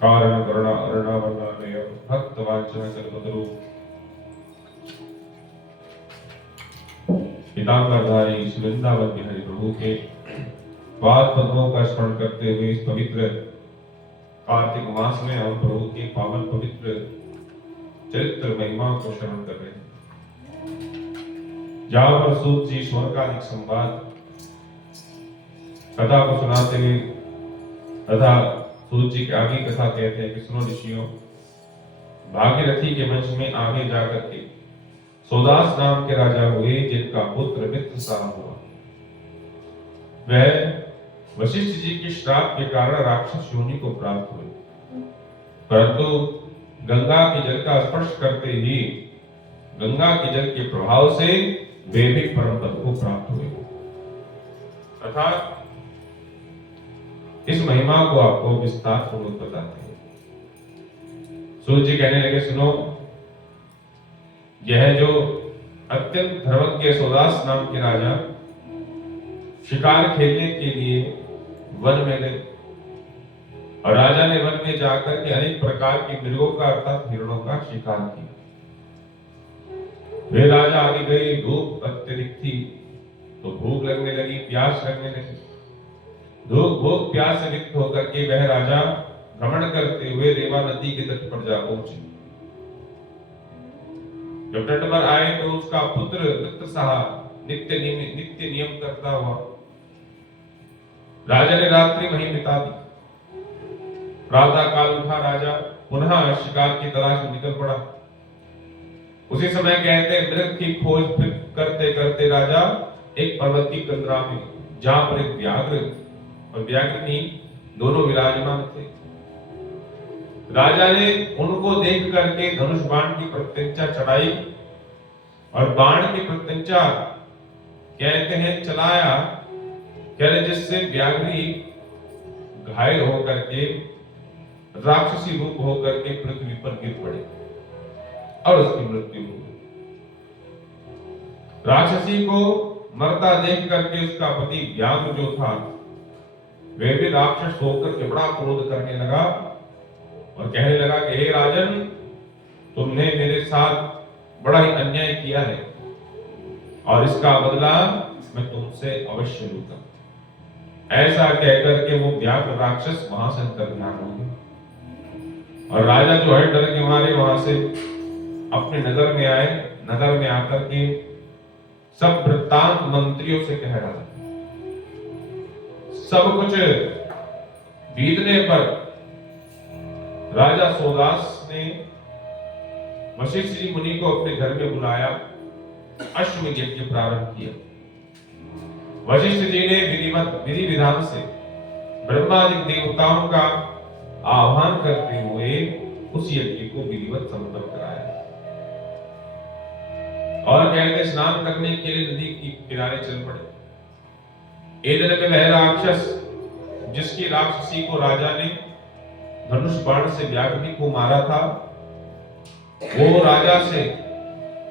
कारण करुणा अरुणावल्लभेय भक्त वांछन कल्पतरु पीताम्बरधारी श्री वृंदावन बिहारी प्रभु के पाद पद्मों का स्मरण करते हुए इस पवित्र कार्तिक मास में हम प्रभु के पावन पवित्र चरित्र महिमा को श्रवण कर रहे हैं, जहाँ पर सूत जी स्वर्गाधिक संवाद कथा को सुनाते हुए तथा सूत जी के आगे कथा कहते हैं कि सुनो ऋषियों, भागीरथी के वंश में आगे जाकर के सोदास नाम के राजा हुए, जिनका पुत्र मित्रसाह हुआ। वह वशिष्ठ जी के श्राप के कारण राक्षस योनि को प्राप्त हुए, परंतु गंगा के जल का स्पर्श करते ही गंगा के जल के प्रभाव से वे भी परम पद को प्राप्त हुए। तथा इस महिमा को आपको विस्तार पूर्वक बताते हैं। सूर्य जी कहने लगे, सुनो, यह जो अत्यंत धर्मज्ञ सोदास नाम के राजा शिकार खेलने के लिए वन में गए, और राजा ने वन में जाकर के अनेक प्रकार के मृगों का अर्थात हिरणों का शिकार किया। वे राजा आगे गए, धूप अत्यधिक थी तो भूख लगने लगी, प्यास लगने लगी। धूप भूख प्यास से रिक्त होकर के वह राजा भ्रमण करते हुए रेवा नदी के तट पर जा पहुंचे। जब तट पर आए तो उसका पुत्र मित्रसाह नित्य नियम करता हुआ राजा ने रात्रि वहीं बिता दी। प्रातः काल उठा राजा, पुनः शिकार की तलाश में निकल पड़ा। उसी समय कहते मृग की खोज करते करते राजा एक पर्वतीय कंदरा में, जहां पर एक व्याघ्र और व्याघ्रनी दोनों विराजमान थे। राजा ने उनको देख करके धनुष बाण की प्रत्यंचा चढ़ाई और बाण की प्रत्यंचा कहते हैं चलाया, जिससे व्याघ्री घायल होकर के राक्षसी रूप होकर के पृथ्वी पर गिर पड़े और उसकी मृत्यु हो गई। राक्षसी को मरता देख करके उसका पति व्याघ्र जो था वह भी राक्षस होकर के बड़ा क्रोध करने लगा और कहने लगा कि हे राजन, तुमने मेरे साथ बड़ा ही अन्याय किया है और इसका बदला मैं तुमसे अवश्य लूंगा। ऐसा कहकर के वो व्याघ्र राक्षस वहां से अंतर्ध्यान हो गए और राजा जो है डर के मारे वहां से अपने नगर में आए। नगर में आकर के सब वृत्तांत मंत्रियों से कह रहा, सब कुछ बीतने पर राजा सोदास ने वशिष्ठ जी मुनि को अपने घर में बुलाया, अश्वमेध यज्ञ प्रारंभ किया। वशिष्ठ जी ने विधि विधान से ब्रह्मादि देवताओं का आह्वान करते हुए उस यज्ञ को विधिवत संपन्न कराया और कहते स्नान करने के लिए नदी के किनारे चल पड़े। एक दिन में वह राक्षस जिसकी राक्षसी को राजा ने धनुष बाण से व्याघ्रनी को मारा था, वो राजा से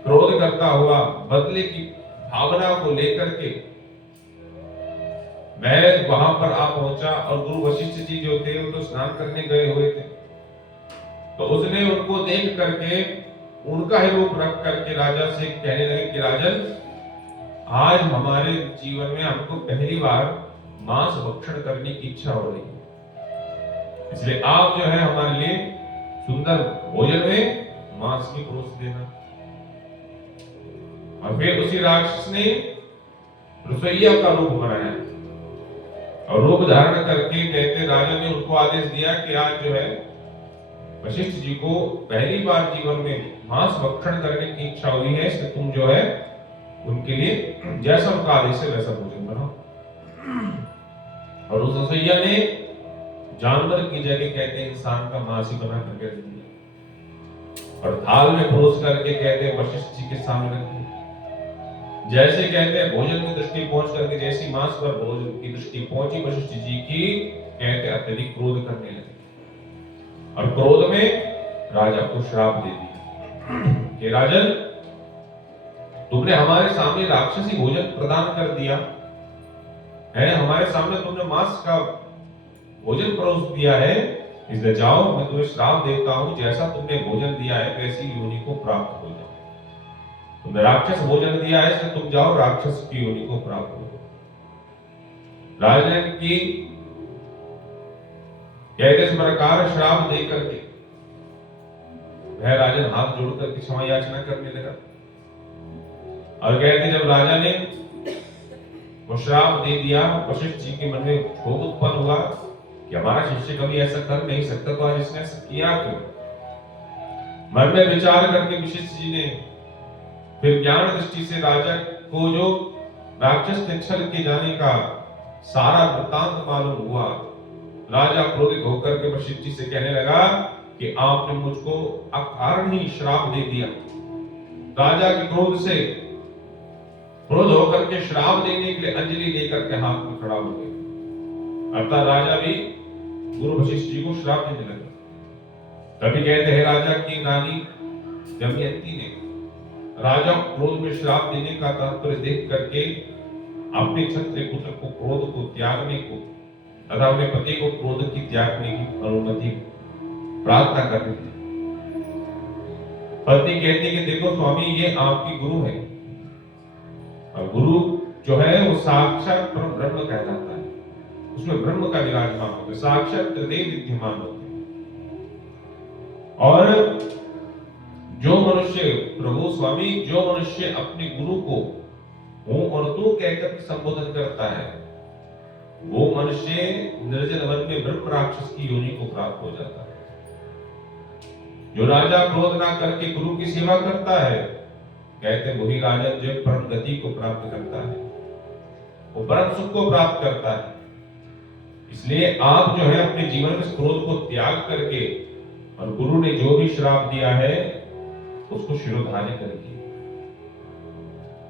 क्रोध करता हुआ बदले की भावना को लेकर के वह वहां पर आ पहुंचा और गुरु वशिष्ठ जी जो थे वो तो स्नान करने गए हुए थे, तो उसने उनको देख करके उनका ही रूप रख करके राजा से कहने लगे कि राजन, आज हमारे जीवन में हमको पहली बार मांस भक्षण करने की इच्छा हो रही है, इसलिए आप जो है हमारे लिए सुंदर भोजन में मांस की परोस देना। और फिर उसी राक्षस ने रसोइया का रूप बनाया और रूप धारण करके कहते राजा ने उनको आदेश दिया कि आज जो है वशिष्ठ जी को पहली बार जीवन में मांस भक्षण करने की इच्छा हुई है, इसलिए तुम जो है उनके लिए जैसा उनका आदेश है वैसा भोजन बनाओ। और उस रसोइया ने जानवर की जगह कहते हैं इंसान का मांस ही बना करके रख दिया और थाल में परोस करके कहते हैं वशिष्ठ जी के सामने रख दिया। जैसे कहते हैं भोजन की दृष्टि पहुंच करके जैसी मांस पर भोजन की दृष्टि पहुंची वशिष्ठ जी की, कहते अत्यधिक क्रोध करने लगे और क्रोध में राजा को श्राप दे दिया कि राजन, तुमने हमारे सामने राक्षसी भोजन प्रदान कर दिया है, हमारे सामने तुमने मांस का भोजन परोस दिया है, इसलिए जाओ मैं तुम्हें श्राप देता हूं, जैसा तुमने भोजन दिया है वैसी योनि को प्राप्त हो जाओ। तुमने राक्षस भोजन दिया है, इसलिए तुम जाओ राक्षस की योनि को प्राप्त हो जाओ। राजन की कहते इस प्रकार श्राप दे करके वह राजन हाथ जोड़ करके क्षमा याचना करने लगा और कहते जब राजा ने वो श्राप दे दिया, वशिष्ठ जी के मन में क्षोभ उत्पन्न हुआ कि हमारा शिष्य कभी ऐसा कर नहीं सकता, तो आज इसने ऐसा किया क्यों? मन में विचार करके वशिष्ठ जी ने फिर ज्ञान दृष्टि से राजा को जो राक्षस के छल के जाने का सारा वृत्तांत मालूम हुआ, राजा क्रोधित होकर के वशिष्ठ जी से कहने लगा कि आपने मुझको अकारण ही श्राप दे दिया। राजा के क्रोध होकर के श्राप देने के लिए अंजलि लेकर के हाथ में खड़ा हो गया। अर्थात राजा भी गुरु वशिष्ठ जी को श्राप देने लगा। तभी कहते हैं राजा की रानी दमयंती ने राजा क्रोध में श्राप देने का तात्पर्य देख करके अपने क्षत्रिय पुत्र को क्रोध को त्यागने को तथा अपने पति को क्रोध की त्यागने की अनुमति प्रार्थना कर रही थी। पत्नी कहती कि देखो स्वामी, ये आपकी गुरु है और गुरु जो है वो साक्षात परम ब्रह्म कहलाता है, उसमें ब्रह्म का विराजमान होता है, साक्षात त्रिदेव विद्यमान होते हैं। और जो मनुष्य प्रभु स्वामी, जो मनुष्य अपने गुरु को हूं और तू कहकर संबोधन करता है, वो मनुष्य निर्जन वन में ब्रह्म राक्षस की योनि को प्राप्त हो जाता है। जो राजा क्रोध ना करके गुरु की सेवा करता है, कहते वही राजा जो परम गति को प्राप्त करता है, वो परम सुख को प्राप्त करता है। इसलिए आप जो है अपने जीवन में क्रोध को त्याग करके और गुरु ने जो भी श्राप दिया है उसको शिरोधार्य करिए।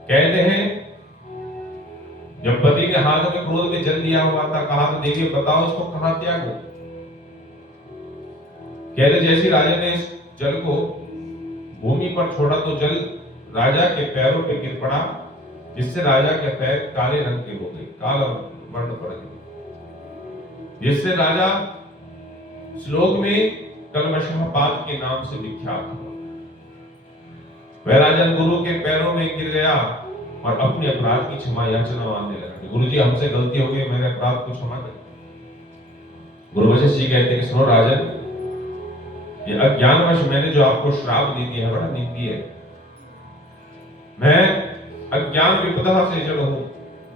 कहते हैं जब पति ने हाथ में क्रोध में जल दिया हुआ था, कहा तो देवी बताओ इसको कहां त्यागो। कहते जैसे राजा ने इस जल को भूमि पर छोड़ा तो जल राजा के पैरों पे गिर पड़ा, जिससे राजा के पैर काले रंग के हो गए, काला वर्ण पड़ गया, जिससे राजा श्लोक में कलमशः पाद के नाम से विख्यात हुआ। वह राजा गुरु के पैरों में गिर गया और अपने अपराध की क्षमा याचना मांगने लगा। गुरु जी हमसे गलती हो गई, मैंने अपराध को क्षमा कर। गुरु वशिष्ठ जी कहते हैं कि सुनो राजन, ये अज्ञानवश मैंने जो आपको श्राप दे दिया है बड़ा निंदनीय है। मैं अज्ञान विपदा से जड़ हूं,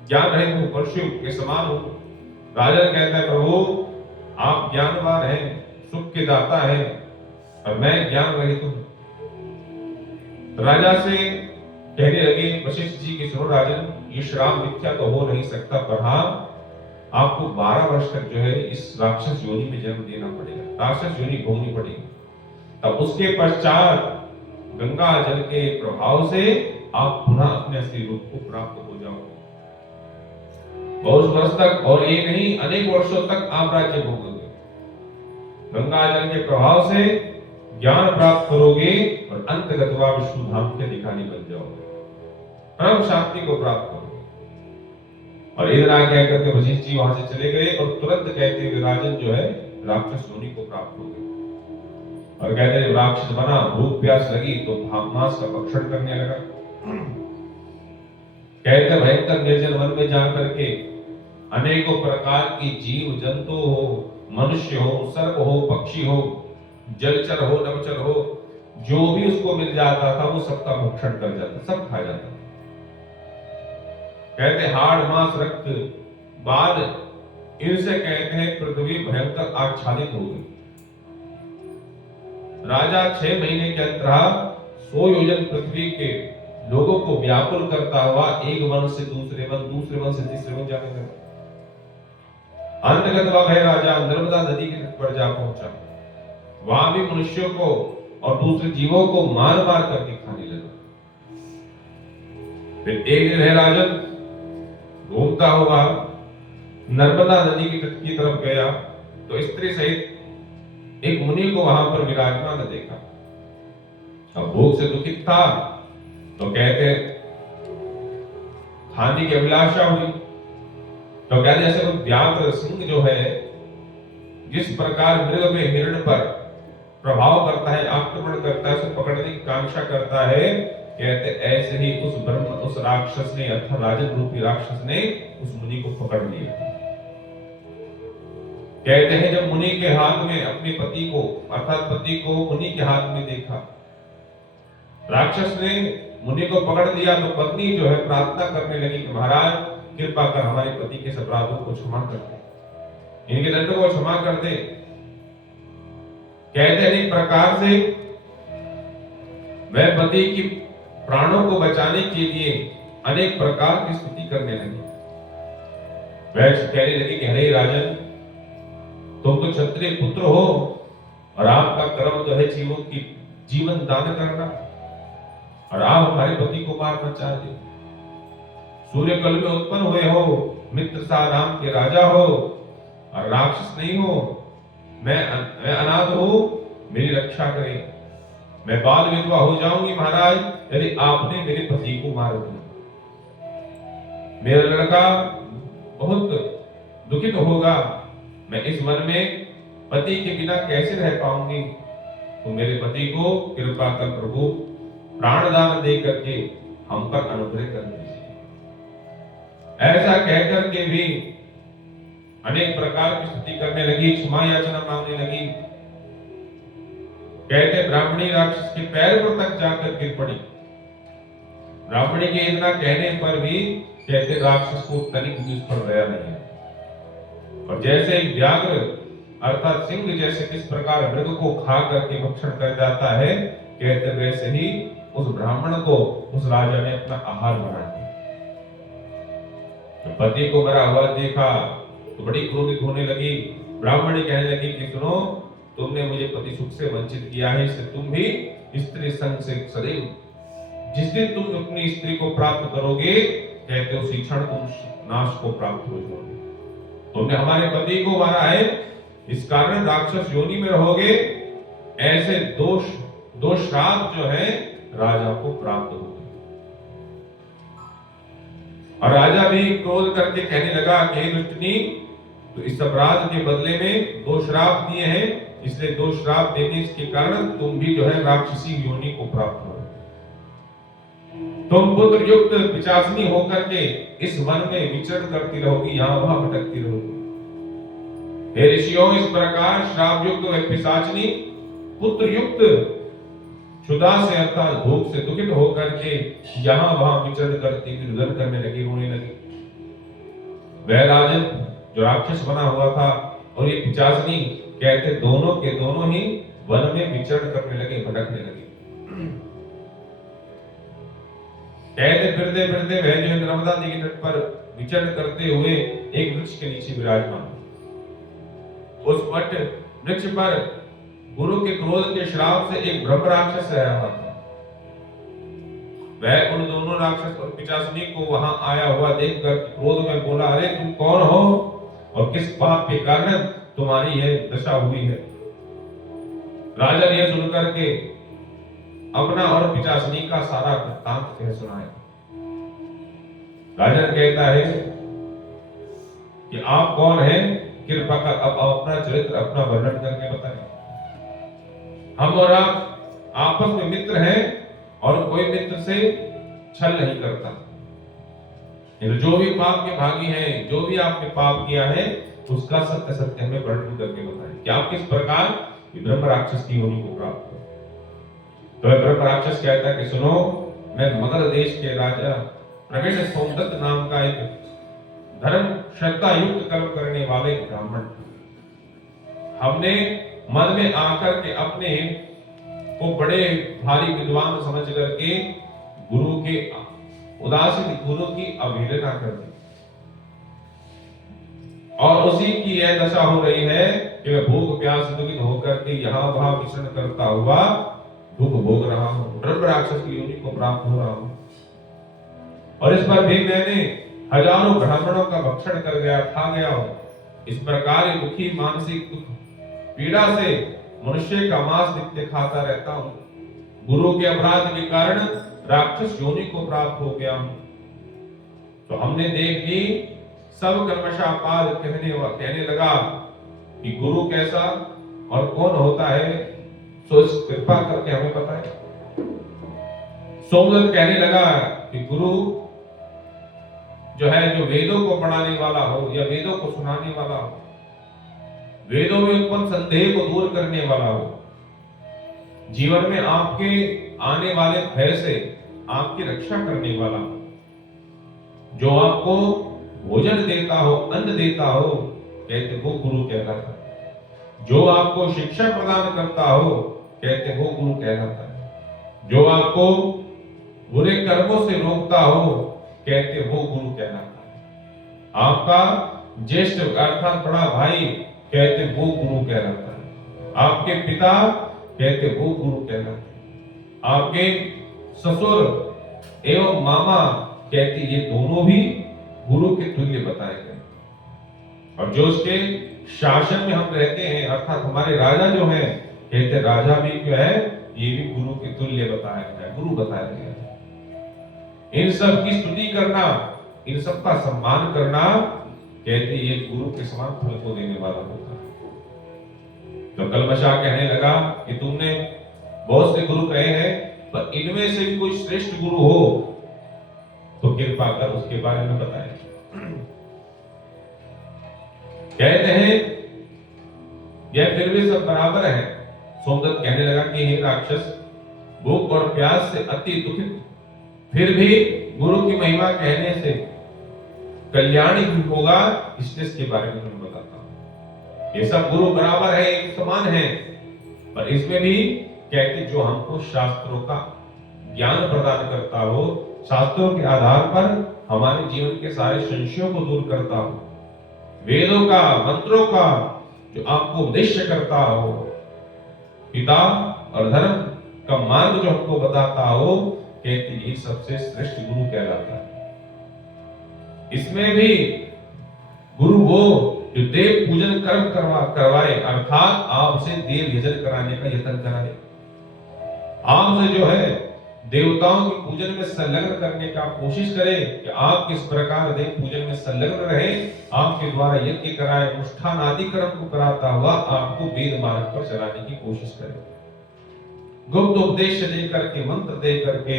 ज्ञान रहित हूं, परशु के समान हूं। राजन कहता है प्रभु आप ज्ञानवान हैं, सुख के दाता हैं और मैं ज्ञान रहित हूं। राजा से कहने लगे वशिष्ठ जी की सुनो राजन, ये श्राप मिथ्या तो हो नहीं सकता, पर हाँ आपको 12 वर्ष तक जो है इस राक्षस योनि में जन्म देना पड़ेगा, राक्षस योनि भोगनी पड़ेगी। तब उसके पश्चात गंगा जल के प्रभाव से आप पुनः अपने असली रूप को प्राप्त हो जाओगे। बहुत वर्ष तक, और ये नहीं अनेक वर्षों तक आप राज्य भोगोगे। गंगा जल के प्रभाव से ज्ञान प्राप्त करोगे और अंतगतवा विष्णु धाम के अधिकारी बन जाओगे, परम शांति को प्राप्त करोगे। और इधर आगे करके वशिष्ठ जी वहां से चले गए और तुरंत कहते हुए राजन जो है राक्षस योनि को प्राप्त हो गए। और कहते जब राक्षस बना, भूख प्यास लगी तो मांस का भक्षण करने लगा। कहते भयंकर निर्जन वन में जाकर के अनेकों प्रकार की जीव जंतु हो, मनुष्य हो, सर्प हो, पक्षी हो, जलचर हो, नभचर हो, जो भी उसको मिल जाता था वो सबका भक्षण कर जाता, सब खा जाता। कहते हाड़ मांस रक्त बाल इनसे कहते हैं पृथ्वी भयंकर आच्छादित हो गई। राजा 6 महीने के अंतराल 100 योजन पृथ्वी के लोगों को व्याकुल करता हुआ एक वन से दूसरे वन से तीसरे वन जाने लगा। अंतगत वह राजा नर्मदा नदी के तट पर जा पहुंचा। वहां भी मनुष्यों को और दूसरे जीवों को मार मार करके खाने लगा। फिर एक दिन है राजन घूमता हुआ नर्मदा नदी के तट की तरफ गया तो स्त्री सहित एक मुनि को वहां पर विराजमान देखा। अब भूख से दुखित था तो कहते खाने की अभिलाषा हुई तो कहते जैसे वो व्याघ्र सिंह जो है जिस प्रकार मृग में हिरण पर प्रभाव करता है, आक्रमण करता है, उसे पकड़ने की कांक्षा करता है, कहते ऐसे ही उस राक्षस ने अर्थात राजन रूपी राक्षस ने उस मुनि को पकड़ लिया। कहते हैं जब मुनि के हाथ में अपने पति को अर्थात पति को मुनि के हाथ में देखा, राक्षस ने मुनि को पकड़ लिया तो पत्नी जो है प्रार्थना करने लगी कि महाराज कृपा कर हमारे पति के अपराधों को क्षमा कर दे, इनके दंड को क्षमा कर दे। कहते हैं एक प्रकार से वह पति की प्राणों को बचाने के लिए अनेक प्रकार की स्तुति करने लगी। वह कहने लगी कि हे राजन तुम तो क्षत्रिय पुत्र हो और आपका कर्म तो है जीवों की जीवन दान करना और आप हमारे पति को मारना चाहते हो। सूर्य कल में उत्पन्न हुए हो, मित्र सा नाम के राजा हो और राक्षस नहीं हो। मैं अनाथ हूं, मेरी रक्षा करें। मैं बाल विधवा हो जाऊंगी महाराज यदि आपने मेरे पति को मार दिया। मेरा लड़का बहुत दुखित होगा। मैं इस वन में पति के बिना कैसे रह पाऊंगी। तो मेरे पति को कृपा कर प्रभु प्राणदान दे करके हम पर अनुग्रह कर दीजिए। ऐसा कहकर के भी अनेक प्रकार की स्तुति करने लगी, क्षमा याचना मांगने लगी। कहते ब्राह्मणी राक्षस के पैर पर तक जाकर गिर पड़ी। ब्राह्मणी के इतना कहने पर भी कहते राक्षस को तनिक भी उस पर दया नहीं है। और जैसे एक व्याघ्र अर्थात सिंह जैसे किस प्रकार मृग को खा करके भक्षण कर जाता है, कहते वैसे ही उस ब्राह्मण को उस राजा ने अपना आहार बना दिया। तो पति को मरा हुआ देखा तो बड़ी क्रोधित होने लगी। ब्राह्मणी कहने लगी कि सुनो, तुमने मुझे पति सुख से वंचित किया है, इससे तुम भी स्त्री संग से सदैव जिस दिन तुम अपनी स्त्री को प्राप्त करोगे, कहते उसी क्षण तुम नाश को प्राप्त हो जाओगे। तुमने हमारे पति को मारा है, इस कारण राक्षस योनि में रहोगे। ऐसे दो श्राप जो है राजा को प्राप्त होगा। और राजा भी क्रोध करके कहने लगा कि हे दुष्टनी, तो इस अपराध के बदले में 2 श्राप दिए हैं, इसलिए 2 श्राप देने के कारण तुम भी जो है राक्षसी योनि को प्राप्त हो। तुम पुत्र युक्त पिशाचिनी होकर के इस वन में विचरण करती रहोगी, यहां वहां भटकती रहोगी। हे ऋषियों, इस प्रकार श्राप युक्त वह पिशाचिनी पुत्र युक्त क्षुधा से अर्थात भूख से दुखित होकर के यहां वहां विचरण करती रुदन करने लगी, रोने लगी। वह राजन जो राक्षस बना हुआ था और ये पिशाचिनी कहते दोनों के दोनों ही वन में विचरण करने लगे, भटकने लगे। कहते फिरते फिरते वह जो नर्मदा नदी के तट पर विचरण करते हुए एक वृक्ष के नीचे विराजमान। उस वट वृक्ष पर गुरु के क्रोध के श्राप से एक ब्रह्म राक्षस रहा हुआ था। वह उन दोनों राक्षस और पिशाचिनी को वहां आया हुआ देखकर क्रोध में बोला, अरे तुम कौन हो और किस पाप के कारण तुम्हारी यह दशा हुई है। राजा ने यह सुनकर के अपना और पिशाचिनी का सारा वृत्तांत कह सुनाया। राजा कहता है कि आप कौन हैं, कृपा कर अब अपना चरित्र अपना वर्णन करके बताएं। हम और आप आपस में मित्र हैं और कोई मित्र से छल नहीं करता। जो भी पाप के भागी हैं, जो भी आपने पाप किया है, उसका सत्य सत्य हमें वर्णन करके बताएं कि आप किस प्रकार ब्रह्म राक्षस की योनि को प्राप्त हो। तो ब्रह्म राक्षस कहता है कि सुनो, मैं मगध देश के राजा प्रवेश सोमदत्त नाम का एक धर्म श्रद्धा युक्त कर्म करने वाले ब्राह्मण। हमने मन में आकर के अपने को बड़े भारी विद्वान समझ करके गुरु के उदासीन, गुरु की अवहेलना कर दी। और उसी की यह दशा हो रही है कि मैं भूख प्यास से दुखित होकर के यहाँ वहां विचरण करता हुआ दुख भोग रहा हूँ, ब्रह्म राक्षस की योनि को प्राप्त हो रहा हूँ। और इस पर भी मैंने हजारों ब्राह्मणों का भक्षण कर गया, खा गया हूँ। इस प्रकार दुखी मानसिक दुख पीड़ा से मनुष्य का मांस नित्य खाता रहता हूँ। गुरु के अपराध के कारण राक्षस योनि को प्राप्त हो गया हूँ। तो हमने देख ली सब कर्मशापाद कहने लगा कि गुरु कैसा और कौन होता है, सो इस कृपा करके हमें बताए। सोमदत्त कहने लगा कि गुरु जो है, जो वेदों को पढ़ाने वाला हो या वेदों को सुनाने वाला हो, वेदों में उत्पन्न संदेह को दूर करने वाला हो, जीवन में आपके आने वाले भय से आपकी रक्षा करने वाला हो, जो आपको भोजन देता हो, अन्न देता हो, कहते वो गुरु कहलाता है। जो आपको शिक्षा प्रदान करता हो, कहते वो गुरु कहलाता है। जो आपको बुरे कर्मों से रोकता हो, कहते वो गुरु कहलाता है। आपका ज्येष्ठ अर्थात बड़ा भाई, कहते वो गुरु कहलाता है। आपके पिता, कहते वो गुरु कहलाते हैं। आपके ससुर एवं मामा, कहते ये दोनों भी गुरु के तुल्य बताए गए। और जो उसके शासन में हम रहते हैं, अर्थात हमारे राजा जो हैं, कहते राजा भी जो है ये भी गुरु के तुल्य बताया गया, गुरु बताया गया। इन सब की स्तुति करना, इन सब का सम्मान करना, कहते ये गुरु के समान फल को देने वाला होता है। तो कलमशा कहने लगा कि तुमने बहुत से गुरु कहे हैं, पर इनमें से भी कोई श्रेष्ठ गुरु हो तो कृपा कर उसके बारे में बताएं। कहते हैं यह फिर भी सब बराबर है। सोमदत्त कहने लगा कि हे राक्षस, भूख और प्यास से अति दुखित, फिर भी गुरु की महिमा कहने से कल्याण ही होगा, इसलिए इसके बारे में मैं बताता हूं। ये सब गुरु बराबर है, एक समान है, पर इसमें भी कहते जो हमको शास्त्रों का ज्ञान प्रदान करता हो, शास्त्रों के आधार पर हमारे जीवन के सारे संशयों को दूर करता हो, वेदों का, मंत्रों का जो आपको उपदेश करता हो, पिता और धर्म का मार्ग जो हमको बताता हो, कहते ये सबसे श्रेष्ठ गुरु कहलाता है। इसमें भी गुरु वो जो देव पूजन कर्म करवाए, अर्थात आपसे देव यजन कराने का यत्न कराए, आपसे जो है देवताओं के पूजन में संलग्न करने का कोशिश करे कि आप किस प्रकार देव पूजन में संलग्न रहे, आपके द्वारा यज्ञ कराए, अनुष्ठान आदि कर्म को कराता हुआ आपको वेद मार्ग पर चलाने की कोशिश करे। गुप्त उपदेश दे करके, मंत्र दे करके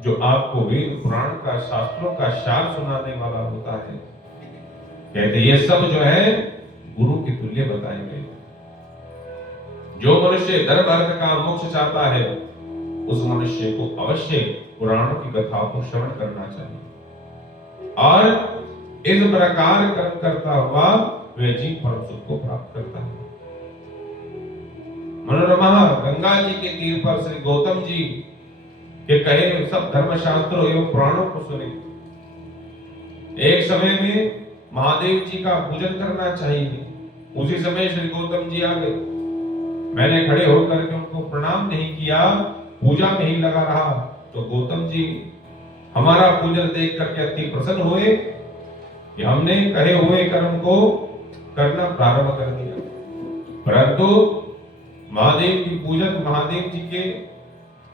जो आपको वेद पुराण का, शास्त्रों का सार सुनाने वाला होता है, कहते ये सब जो है गुरु के तुल्य बताए गए। जो मनुष्य धर्म अर्थ का मोक्ष चाहता है, उस मनुष्य को अवश्य पुराणों की कथाओं को श्रवण करना चाहिए और इस प्रकार कर्म करता हुआ वह जीव परम सुख को प्राप्त करता है। मनोरमा गंगा जी के तीर पर श्री गौतम जी के कहे सब धर्मशास्त्रों एवं पुराणों को सुने। एक समय में महादेव जी का पूजन करना चाहिए। उसी समय श्री गौतम जी आ गए। मैंने खड़े होकर के उनको प्रणाम नहीं किया, पूजा में ही लगा रहा, तो गौतम जी हमारा पूजन देख करके अति प्रसन्न हुए कि हमने कहे हुए कर्म को करना प्रारंभ कर दिया। परंतु महादेव की पूजन, महादेव जी के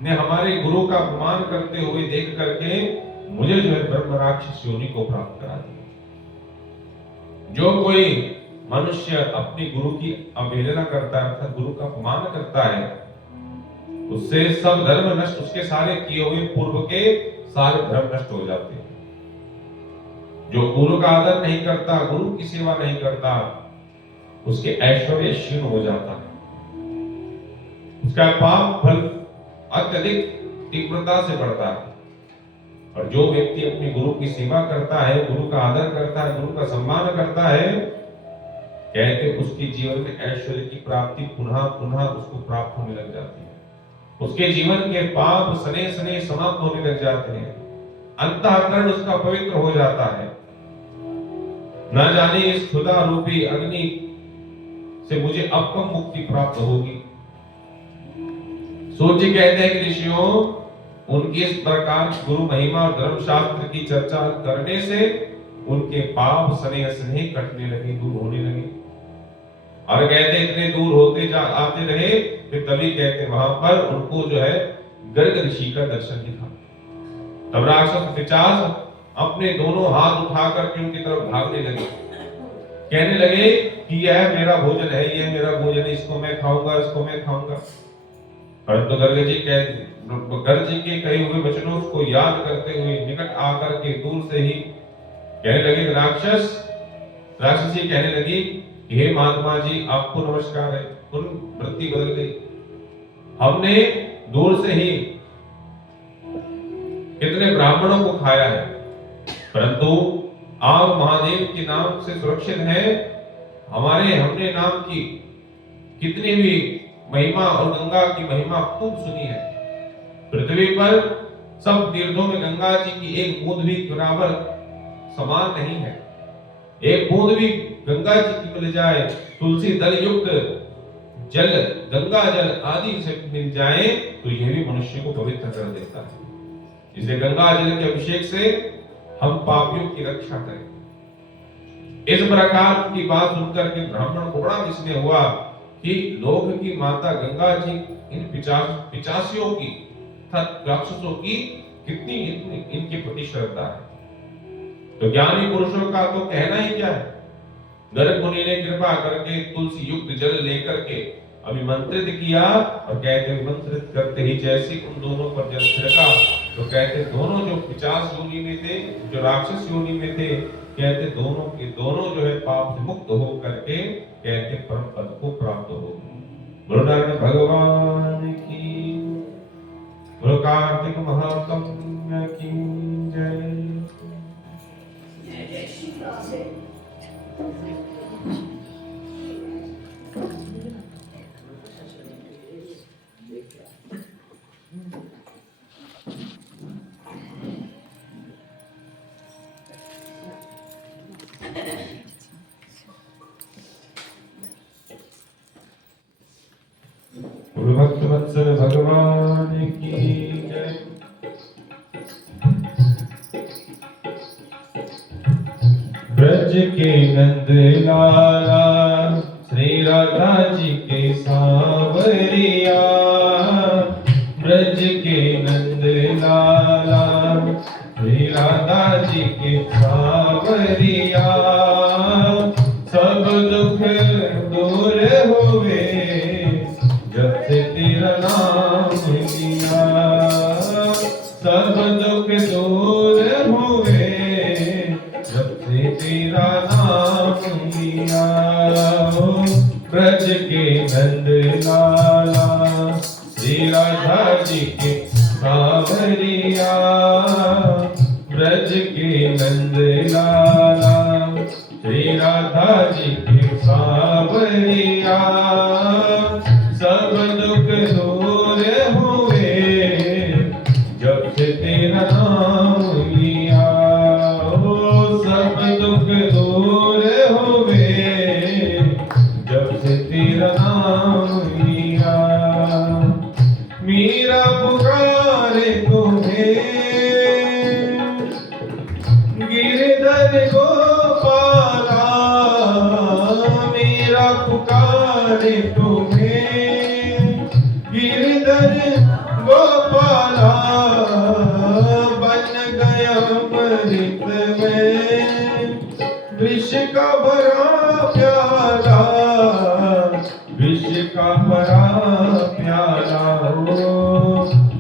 ने हमारे गुरु का अपमान करते हुए देख करके मुझे जो है ब्रह्म राक्षस योनि को प्राप्त करा दिया। जो कोई मनुष्य अपने गुरु की अवहेलना करता है, अर्थात गुरु का अपमान करता है, उससे सब धर्म नष्ट, उसके सारे किए हुए पूर्व के सारे धर्म नष्ट हो जाते हैं। जो गुरु का आदर नहीं करता, गुरु की सेवा नहीं करता, उसके ऐश्वर्य क्षीण हो जाता है, उसका पाप फल अत्यधिक तीव्रता से बढ़ता है। और जो व्यक्ति अपने गुरु की सेवा करता है, गुरु का आदर करता है, गुरु का सम्मान करता है, कहते उसके जीवन में ऐश्वर्य की प्राप्ति पुनः पुनः उसको प्राप्त होने लग जाती है। उसके जीवन के पाप सने सने समाप्त होने लग जाते हैं, अंतःकरण उसका पवित्र हो जाता है। न जाने इस खुदा रूपी अग्नि से मुझे अब कब मुक्ति प्राप्त होगी। सोची कहते हैं कि ऋषियों, उनकी इस प्रकार गुरु महिमा और धर्मशास्त्र की चर्चा करने से उनके पाप सने सने कटने लगे, दूर होने लगे। और कहते इतने दूर होते जा आते रहे कि तभी कहते वहां पर उनको जो है गर्ग ऋषि का दर्शन दिखा। तब राक्षस पिशाच अपने दोनों हाथ उठा करके उनकी तरफ भागने लगे, कहने लगे कि यह मेरा भोजन है, यह मेरा भोजन है, इसको मैं खाऊंगा, इसको मैं खाऊंगा। परंतु गर्ग जी के कहे हुए वचनों को याद करते हुए निकट आकर के दूर से ही कहने लगे, राक्षसी कहने लगी, हे महात्मा जी आपको नमस्कार है। उन वृत्ति बदल गई। हमने दूर से ही कितने ब्राह्मणों को खाया है, परंतु आप महादेव के नाम से सुरक्षित है। हमने नाम की कितनी भी महिमा और गंगा की महिमा खूब सुनी है। पृथ्वी पर सब तीर्थों में गंगा जी की एक बूंद भी बराबर समान नहीं है। एक बूंद भी गंगा जी की मिल जाए, तुलसी दल युक्त जल, गंगा जल आदि से मिल जाए तो यह भी मनुष्य को पवित्र कर देता है। इसलिए गंगा जल के अभिषेक से हम पापियों की रक्षा करें। इस प्रकार की बात सुनकर के ब्राह्मण को बड़ा विस्मय हुआ कि लोक की माता गंगा जी इन पिचासियों की, राक्षसों की कितनी इनके प्रति श्रद्धा है। तो ज्ञानी पुरुषों का तो कहना ही क्या है। गर्ग मुनि ने कृपा करके तुलसी युक्त जल लेकर के अभिमंत्रित किया और कहते अभिमंत्रित करते ही जैसे उन दोनों पर जल छिड़का तो कहते दोनों जो पिशाच योनि में थे, जो राक्षस योनि में थे, कहते दोनों के दोनों जो है पाप से मुक्त हो करके कहते परम पद को प्राप्त हो गए। गुरुनानक भगवान की, गुरु कार्तिक महात्म्य की जय। भक्त वत्सल भगवान की जय। ब्रज के नंद लाला श्री राधा जी के सांवरिया, ब्रज के नंद लाला श्री राधा जी के सांवरिया, सब दुख दूर होवे जब से तेरा नाम लिया, सब दुख दूर हुए जब से तेरा नाम लिया। ब्रज के नंद लाला श्री राधा जी के सांवरिया, ब्रज के नंद लाला श्री राधा जी के सांवरिया, सब दुख दूर हुए जब से तेरा नाम लिया। सब दुख दूर हुए जब से तेरा नाम लिया। मीरा पुकारे तुम्हें गिरधर गोपाला, मीरा पुकारे तुम्हें गिरधर गोपाला, बन गया अमृत में विष का भरा प्याला, विष का भरा प्याला हो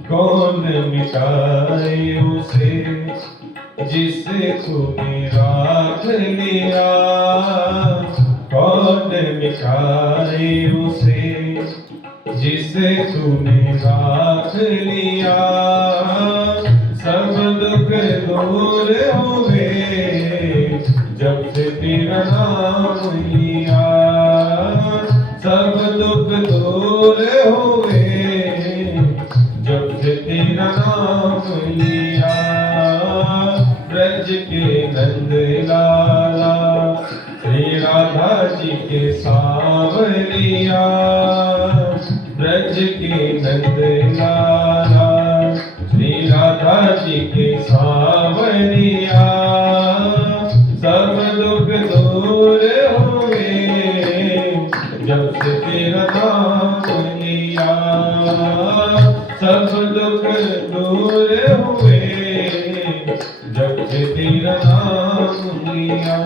कौन मिटाए उसे जिसे तूने राख लिया, कौन मिटाए उसे जिसे तूने राख लिया। सब दुख दूर हुए जब से तेरा नाम लिया, सब दुख दूर हुए सावरिया ब्रज के नंद लाला श्री राधा जी के सावरिया सब दुख दूर हुए जब से तेरा नाम लिया सब दुख दूर हुए जब से तेरा नाम लिया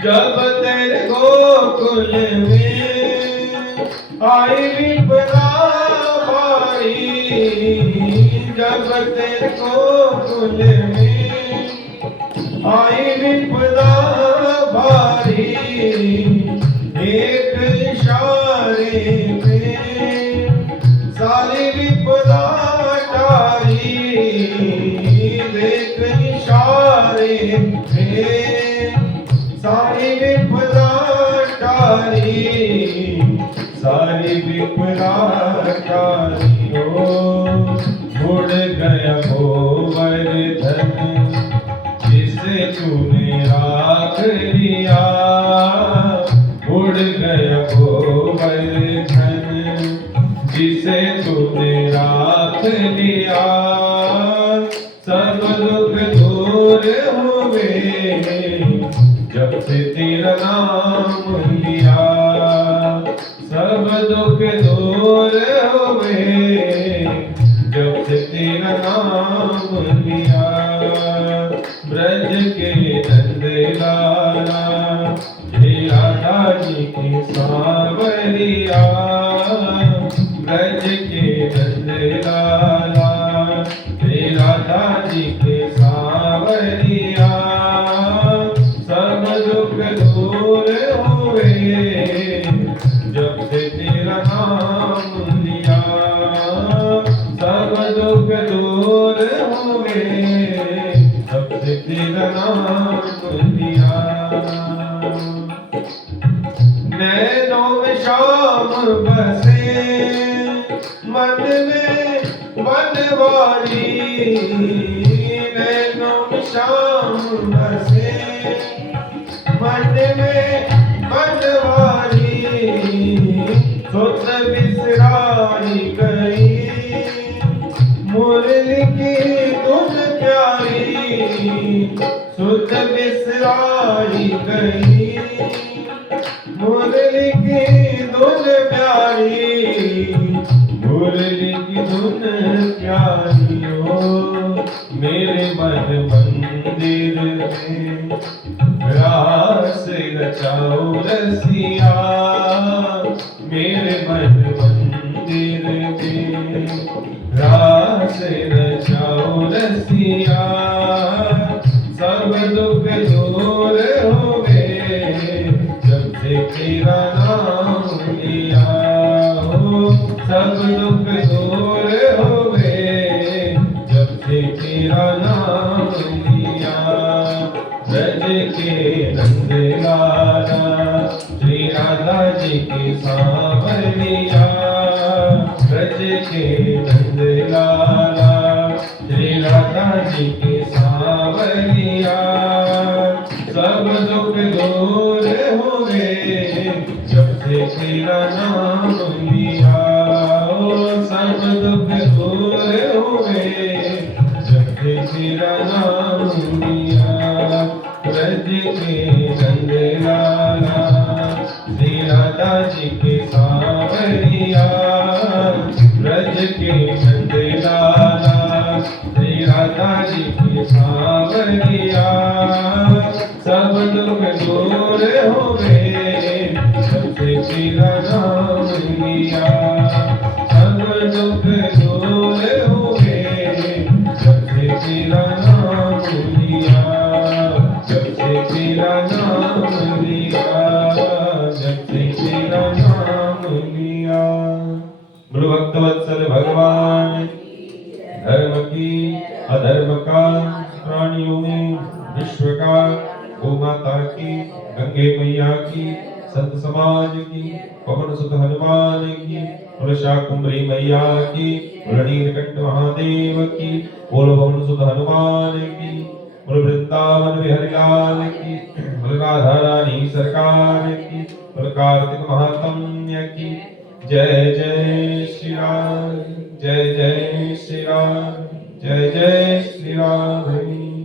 जब तेरे गोकुल में आई विपदा भारी जब तेरे गोकुल में आई विपदा भारी एक इशारे में सारी विपदा टारी एक इशारे में सारी विपदा टारी सारी विपदा टारी हो उड़ गया गोवर्धन जिसे तूने राख लिया उड़ गया गोवर्धन जिसे तूने राख लिया सब दुख दूर हुए जब से तेरा नाम लिया सब दुख दूर हुए जब से तेरा नाम लिया ब्रज के नंद लाला श्री राधा जी की सावरिया ब्रज के नंद लाला श्री राधा जी के सावरिया सब दुख दूर हुए जब से तेरा नाम लिया सब दुख दूर हुए जब से तेरा नाम लिया नैनों में शाम बसे मन में बनवारी नैनों में शाम बसे मन में बनवारी सुत बिसराई गई मुरली की धुन प्यारी सुत बिसराई गई मुरली की धुन प्यारी मुरली की धुन प्यारी हो मेरे मन मंदिर में रास रचाओ रसिया मेरे मन मंदिर में रास रचाओ रसिया सब दुख दूर हुए जब से तेरा नाम लिया हो सब दुख दूर हुए जब से तेरा नाम लिया ब्रज के नंद लाला श्री राधा जी के सावरिया ब्रज के नंद लाला श्री राधा जी के सावरिया सब दुख दूर हुए जब से तेरा नाम लिया सब दुख दूर हुए जब से तेरा नाम लिया ब्रज के नंद लाला श्री राधा जी के सावरिया ब्रज के नंद लाला श्री राधा जी के सावरिया सब दुख दूर हुए जब से तेरा नाम लिया सब दुख दूर हुए जब से तेरा नाम लिया जब से तेरा नाम लिया जब से तेरा नाम लिया गुरु भक्तवत्सल भगवान धर्म की अधर्म का प्राणियों में विश्व का गौ माता की गंगे मैया की संत समाज की पवन सुत हनुमान की पुरुषा कुंभरी मैया की नीलकंठ महादेव की बोलो पवन सुत हनुमान की बोलो वृंदावन बिहारी लाल की बोलो राधा रानी सरकार की और कार्तिक महात्म्य की जय जय श्री राम, जय जय श्री राम, जय जय श्री राम।